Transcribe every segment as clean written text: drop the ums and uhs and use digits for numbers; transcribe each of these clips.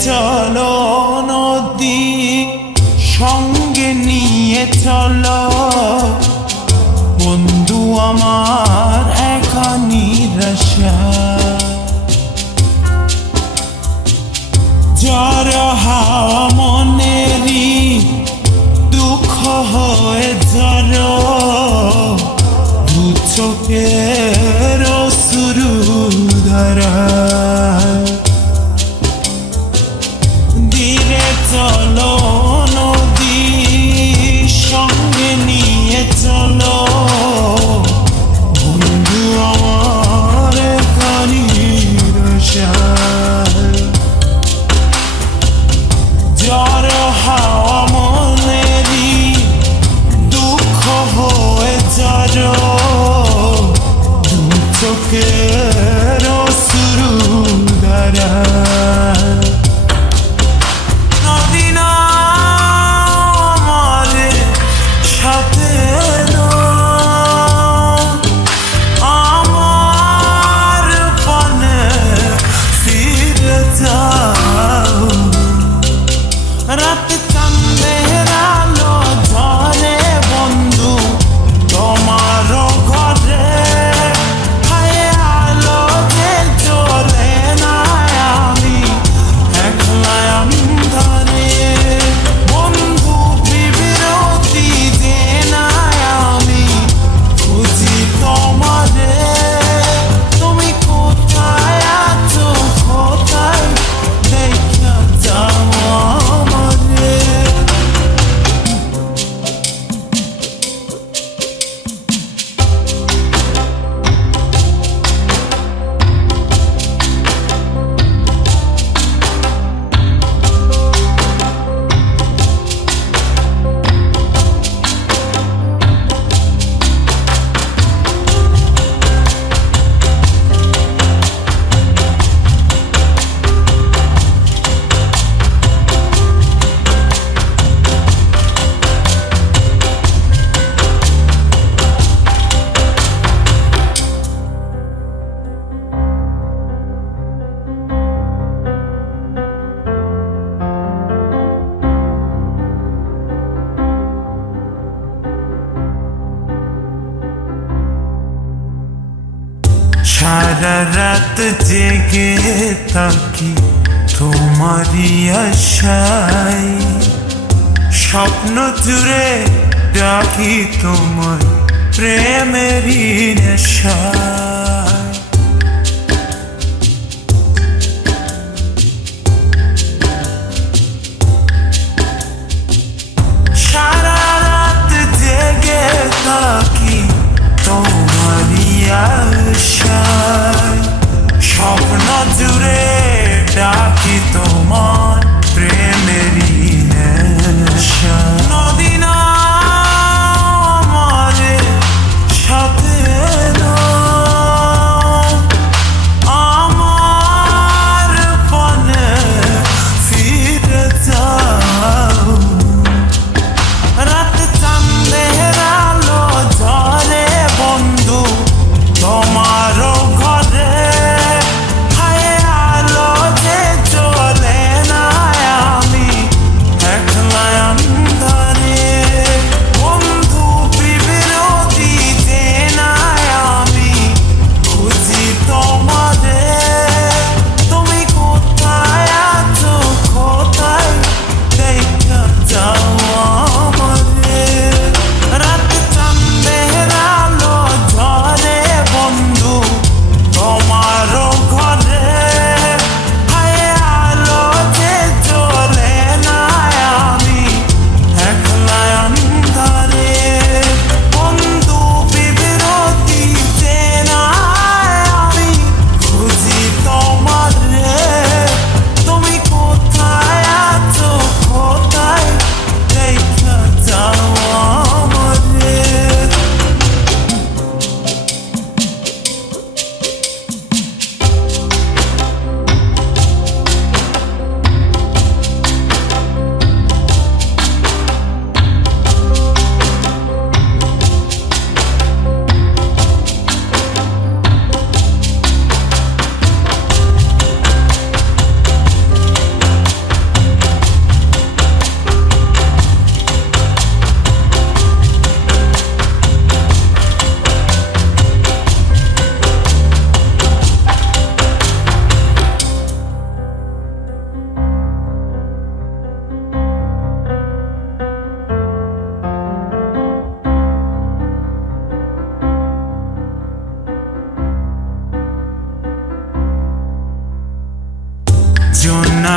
চলো নদী সঙ্গে নিয়ে চলো বন্ধু আমার একা নিরাশা জ্বর হাওয়া মনেরই দুঃখ হয়ে ঝরো দু চোখের অশ্রু ধারা ধীরে চলো নদী সঙ্গে নিয়ে চলো বন্ধু আমার একা নিরাশা জ্বর হাওয়া মনেরই দুঃখ হয়ে ঝরো দু চোখের অশ্রু ধারা রাত চাঁদের আলো ঝরে বন্ধু তোমার ঘরে হায় আলো যে জ্বলে না আমি একলা অন্ধকারে বন্ধু বিরতি যে না আমি খুঁজি তোমারে তুমি কোথায় আছো কোথায় দেখা যাও সারা রাত জেগে থাকি তোমারই আশায় স্বপ্ন জুড়ে ডাকি তোমার প্রেমেরই নেশায় সারা রাত জেগে থাকি তোমারই আশায় স্বপ্ন জুড়ে ডাকি তোমার প্রেমেরই নেশা নদী না আমারে সাথে নাও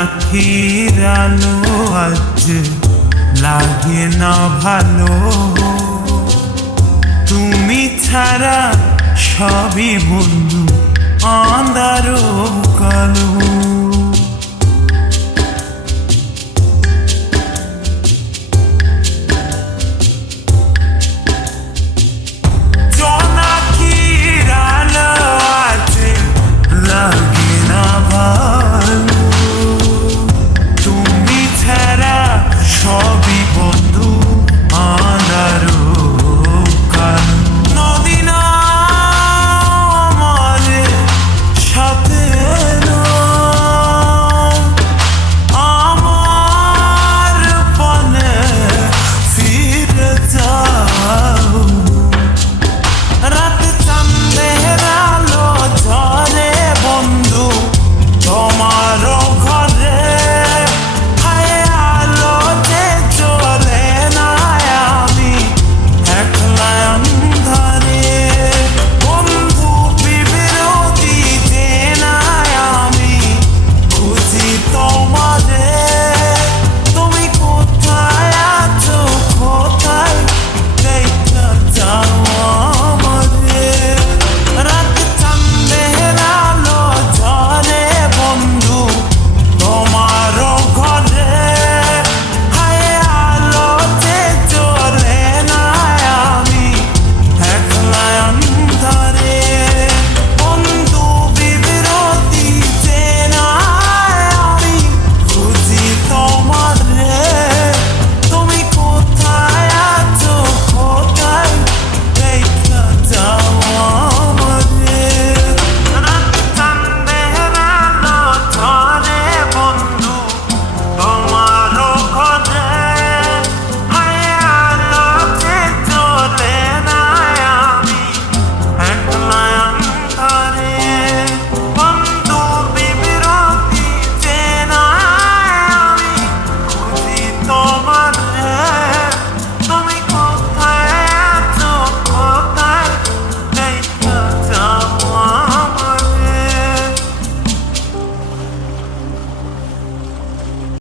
আখির আলো আজ লাগে না ভালো, তুমি ছাড়া সবই বন্ধু আন্ধারো কালো।